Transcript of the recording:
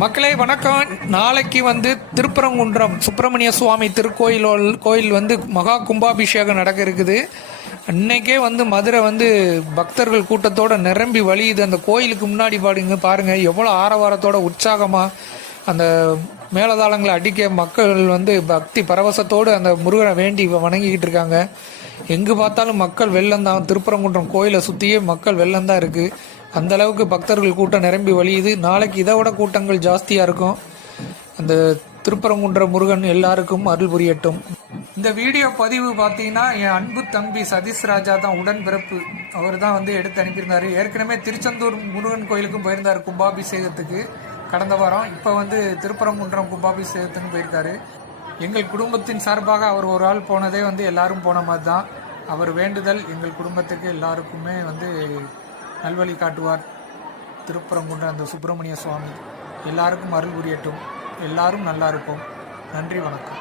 மக்களே வணக்கம். நாளைக்கு வந்து திருப்பரங்குன்றம் சுப்பிரமணிய சுவாமி கோயில் வந்து மகா கும்பாபிஷேகம் நடக்க இருக்குது. இன்னைக்கே வந்து மதுரை வந்து பக்தர்கள் கூட்டத்தோட நிரம்பி வழியுது. அந்த கோயிலுக்கு முன்னாடி பாருங்க எவ்வளோ ஆரவாரத்தோட உற்சாகமாக அந்த மேலதாளங்களை அடிக்க மக்கள் வந்து பக்தி பரவசத்தோடு அந்த முருகனை வேண்டி வணங்கிக்கிட்டு இருக்காங்க. எங்கு பார்த்தாலும் மக்கள் வெள்ளம் தான். திருப்பரங்குன்றம் கோயிலை சுற்றியே மக்கள் வெள்ளம் தான் இருக்குது. அந்த அளவுக்கு பக்தர்கள் கூட்டம் நிரம்பி வழியுது. நாளைக்கு இதை விட கூட்டங்கள் ஜாஸ்தியாக இருக்கும். அந்த திருப்பரங்குன்ற முருகன் எல்லாருக்கும் அருள் புரியட்டும். இந்த வீடியோ பதிவு பார்த்தீங்கன்னா என் அன்பு தம்பி சதீஷ் ராஜா தான் உடன்பிறப்பு. அவர் தான் வந்து எடுத்து அனுப்பியிருந்தார். ஏற்கனவே திருச்செந்தூர் முருகன் கோயிலுக்கும் போயிருந்தார் கும்பாபிஷேகத்துக்கு கடந்த வாரம். இப்போ வந்து திருப்பரங்குன்றம் கும்பாபிஷேகத்துக்கு போயிருக்காரு. எங்கள் குடும்பத்தின் சார்பாக அவர் ஒரு ஆள் போனதே வந்து எல்லாரும் போன மாதிரி தான். அவர் வேண்டுதல் எங்கள் குடும்பத்துக்கு எல்லாருக்குமே வந்து நல்வழி காட்டுவார். திருப்பரங்குன்ற அந்த சுப்பிரமணிய சுவாமி எல்லாருக்கும் அருள் புரியட்டும். எல்லாரும் நல்லா இருப்போம். நன்றி, வணக்கம்.